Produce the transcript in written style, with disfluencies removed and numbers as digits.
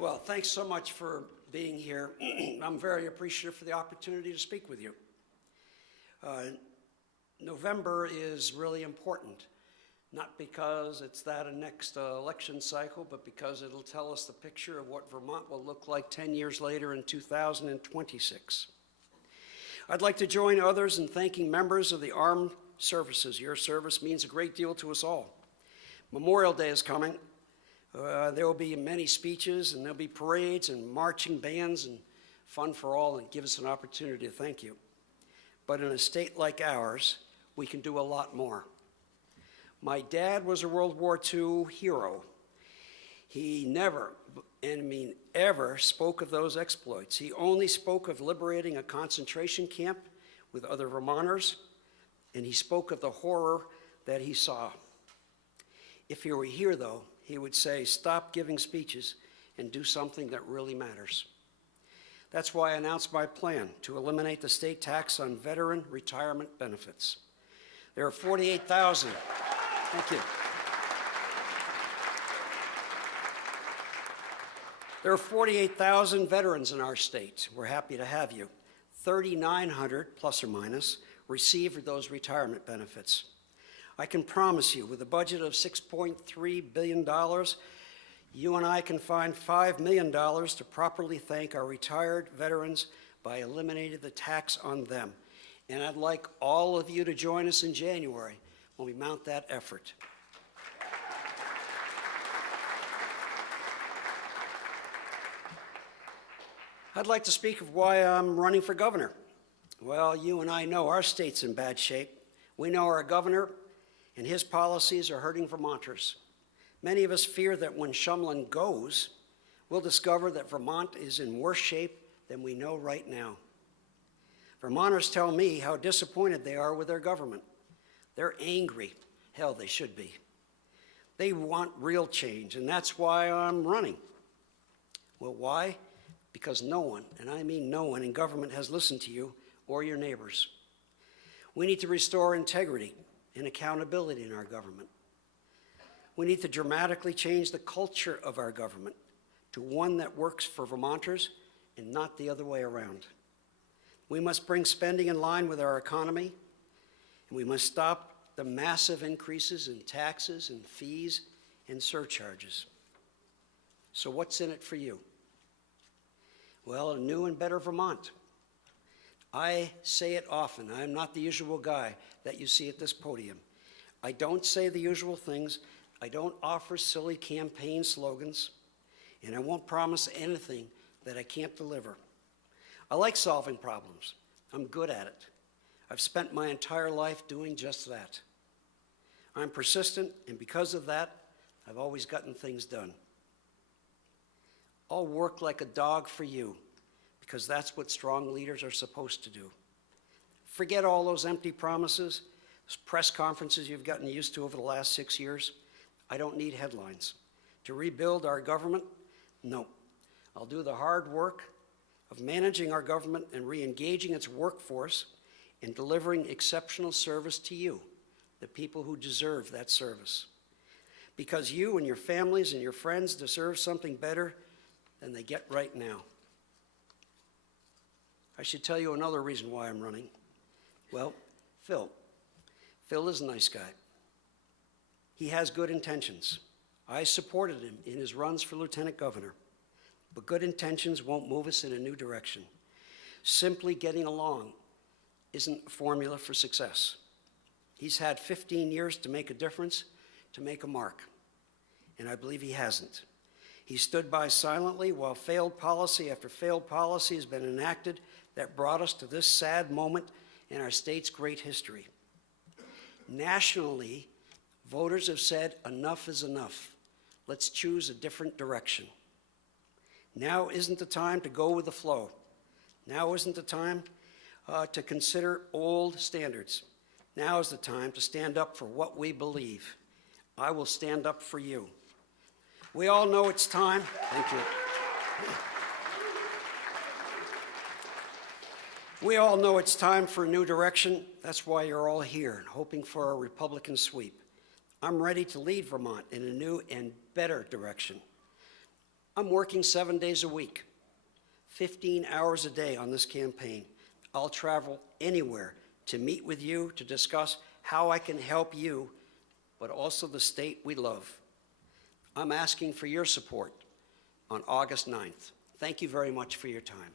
Well, thanks so much for being here. I'm very appreciative for the opportunity to speak with you. November is really important, not because it's that next election cycle, but because it'll tell us the picture of what Vermont will look like 10 years later in 2026. I'd like to join others in thanking members of the armed services. Your service means a great deal to us all. Memorial Day is coming. There will be many speeches, and there'll be parades and marching bands and fun for all, and give us an opportunity to thank you. But in a state like ours, we can do a lot more. My dad was a World War II hero. He never, ever spoke of those exploits. He only spoke of liberating a concentration camp with other Vermonters, and he spoke of the horror that he saw. If he were here, though, he would say, stop giving speeches and do something that really matters. That's why I announced my plan to eliminate the state tax on veteran retirement benefits. There are 48,000. Thank you. There are 48,000 veterans in our state. We're happy to have you. 3,900, plus or minus, receive those retirement benefits. I can promise you, with a budget of $6.3 billion, you and I can find $5 million to properly thank our retired veterans by eliminating the tax on them. And I'd like all of you to join us in January when we mount that effort. I'd like to speak of why I'm running for governor. Well, you and I know our state's in bad shape. We know our governor and his policies are hurting Vermonters. Many of us fear that when Shumlin goes, we'll discover that Vermont is in worse shape than we know right now. Vermonters tell me how disappointed they are with their government. They're angry. Hell, they should be. They want real change, and that's why I'm running. Well, why? Because no one, and I mean no one, in government has listened to you or your neighbors. We need to restore integrity and accountability in our government. We need to dramatically change the culture of our government to one that works for Vermonters and not the other way around. We must bring spending in line with our economy, and we must stop the massive increases in taxes and fees and surcharges. So what's in it for you? Well, a new and better Vermont. I say it often. I'm not the usual guy that you see at this podium. I don't say the usual things. I don't offer silly campaign slogans, and I won't promise anything that I can't deliver. I like solving problems. I'm good at it. I've spent my entire life doing just that. I'm persistent, and because of that, I've always gotten things done. I'll work like a dog for you, because that's what strong leaders are supposed to do. Forget all those empty promises, those press conferences you've gotten used to over the last 6 years. I don't need headlines. To rebuild our government? No. I'll do the hard work of managing our government and re-engaging its workforce and delivering exceptional service to you, the people who deserve that service. Because you and your families and your friends deserve something better than they get right now. I should tell you another reason why I'm running. Well, Phil. Phil is a nice guy. He has good intentions. I supported him in his runs for lieutenant governor. But good intentions won't move us in a new direction. Simply getting along isn't a formula for success. He's had 15 years to make a difference, to make a mark. And I believe he hasn't. He stood by silently while failed policy after failed policy has been enacted that brought us to this sad moment in our state's great history. Nationally, voters have said enough is enough. Let's choose a different direction. Now isn't the time to go with the flow. Now isn't the time to consider old standards. Now is the time to stand up for what we believe. I will stand up for you. We all know it's time. Thank you. We all know it's time for a new direction. That's why you're all here, hoping for a Republican sweep. I'm ready to lead Vermont in a new and better direction. I'm working 7 days a week, 15 hours a day on this campaign. I'll travel anywhere to meet with you, to discuss how I can help you, but also the state we love. I'm asking for your support on August 9th. Thank you very much for your time.